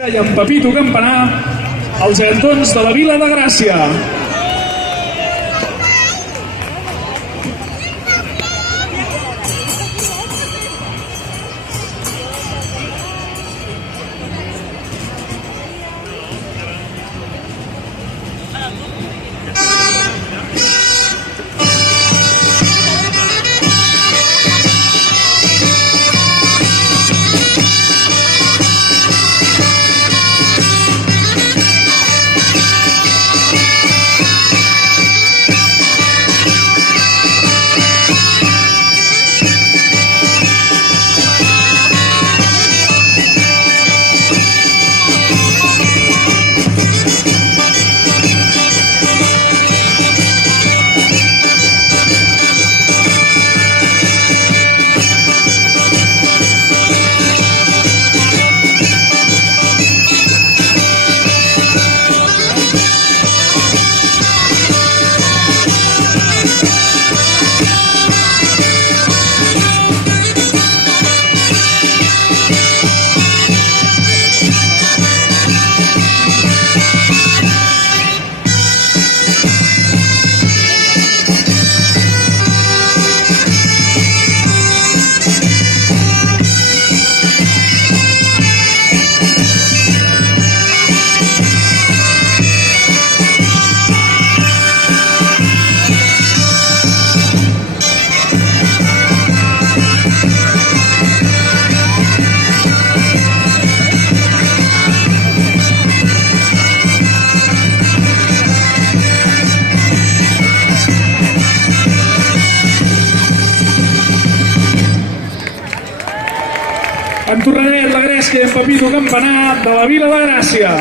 I en Pepito Campanar, els gegantons de la Vila de Gràcia. En Torrenet, la Gresca i en Pepito Campanar de la Vila de Gràcia.